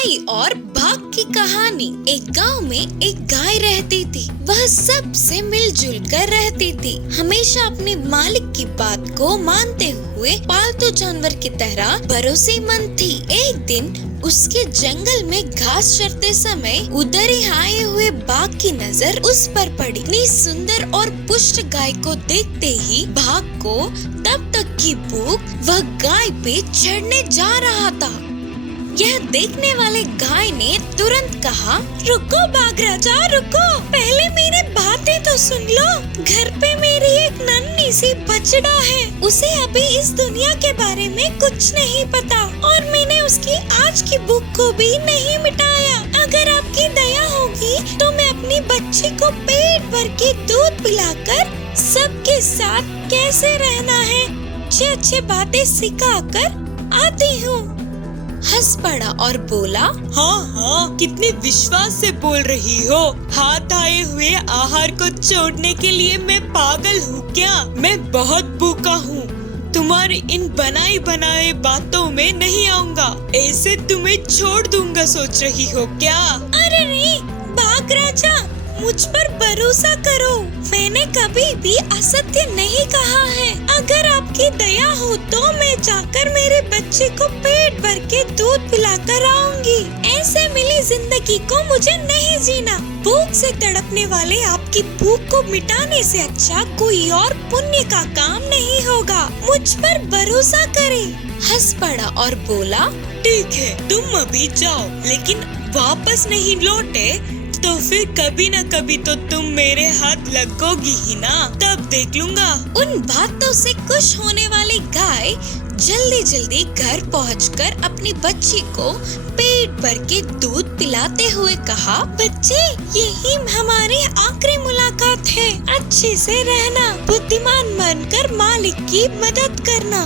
गाय और बाघ की कहानी। एक गांव में एक गाय रहती थी। वह सबसे मिलजुल कर रहती थी, हमेशा अपने मालिक की बात को मानते हुए पालतू जानवर की तरह भरोसेमंद थी। एक दिन उसके जंगल में घास चरते समय उधर ही आए हुए बाघ की नजर उस पर पड़ी। इतनी सुंदर और पुष्ट गाय को देखते ही बाघ को तब तक की भूख वह गाय पे चढ़ने जा रहा था। यह देखने वाले गाय ने तुरंत कहा, रुको बाघ राजा रुको, पहले मेरी बातें तो सुन लो। घर पे मेरी एक नन्ही सी बछड़ा है, उसे अभी इस दुनिया के बारे में कुछ नहीं पता और मैंने उसकी आज की भूख को भी नहीं मिटाया। अगर आपकी दया होगी तो मैं अपनी बच्ची को पेट भर के दूध पिलाकर सबके साथ कैसे रहना है अच्छे बातें सिखाकर आती हूँ। हंस पड़ा और बोला, हाँ, कितने विश्वास से बोल रही हो। हाथ आए हुए आहार को छोड़ने के लिए मैं पागल हूँ क्या? मैं बहुत भूखा हूँ, तुम्हारी इन बनाई बनाए बातों में नहीं आऊँगा। ऐसे तुम्हें छोड़ दूंगा सोच रही हो क्या? अरे नहीं बाघ राजा, मुझ पर भरोसा करो, मैंने कभी भी असत्य नहीं कहा है। अगर आपकी दया हो तो मैं जाकर मेरे बच्चे को पेट भर के दूध पिलाकर आऊंगी। ऐसे मिली जिंदगी को मुझे नहीं जीना। भूख से तड़पने वाले आपकी भूख को मिटाने से अच्छा कोई और पुण्य का काम नहीं होगा। मुझ पर भरोसा करे। हंस पड़ा और बोला, ठीक है तुम अभी जाओ, लेकिन वापस नहीं लौटे तो फिर कभी न कभी तो तुम मेरे हाथ लगोगी ही ना, तब देख लूंगा। उन बातों से खुश होने वाली गाय जल्दी घर पहुंचकर अपनी बच्ची को पेट भर के दूध पिलाते हुए कहा, बच्चे यही हमारी आखिरी मुलाकात है, अच्छे से रहना, बुद्धिमान बनकर मालिक की मदद करना,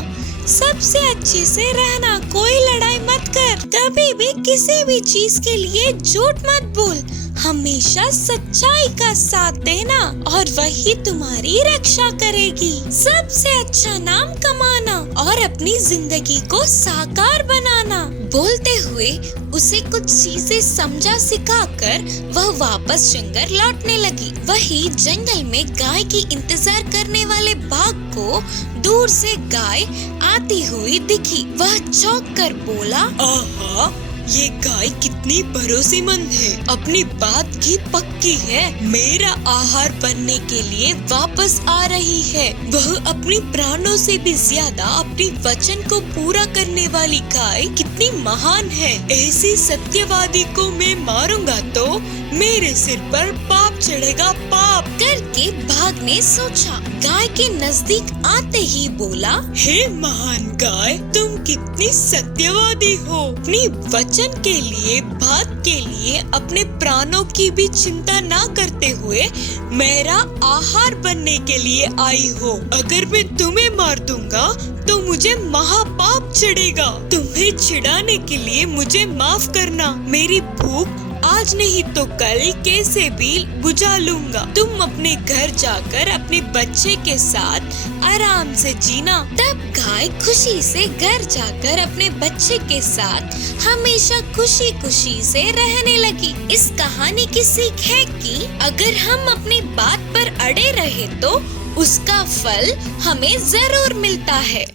सबसे अच्छे से रहना, कोई लड़ाई मत कर, कभी भी किसी भी चीज के लिए झूठ मत बोल, हमेशा सच्चाई का साथ देना और वही तुम्हारी रक्षा करेगी। सबसे अच्छा नाम कमाना और अपनी जिंदगी को साकार बनाना। बोलते हुए उसे कुछ चीजें समझा सिखाकर वह वापस जंगल लौटने लगी। वही जंगल में गाय की इंतजार करने वाले बाघ को दूर से गाय आती हुई दिखी। वह चौंक कर बोला, आहा, ये गाय कितनी भरोसेमंद है, अपनी बात की पक्की है, मेरा आहार बनने के लिए वापस आ रही है। वह अपने प्राणों से भी ज्यादा अपने वचन को पूरा करने वाली गाय कितनी महान है। ऐसी सत्यवादी को मैं मारूंगा तो मेरे सिर पर पाप चढ़ेगा, पाप करके बाघ ने सोचा। गाय के नजदीक आते ही बोला, हे महान गाय, तुम कितनी सत्यवादी हो, अपनी वचन के लिए, बात के लिए अपने प्राणों की भी चिंता ना करते हुए मेरा आहार बनने के लिए आई हो। अगर मैं तुम्हें मार दूंगा तो मुझे महापाप चढ़ेगा। तुम्हें छिड़ाने के लिए मुझे माफ करना। मेरी भूख आज नहीं तो कल कैसे भी बुझा लूंगा। तुम अपने घर जाकर अपने बच्चे के साथ आराम से जीना। तब गाय खुशी से घर जाकर अपने बच्चे के साथ हमेशा खुशी खुशी से रहने लगी। इस कहानी की सीख है कि अगर हम अपनी बात पर अड़े रहे तो उसका फल हमें जरूर मिलता है।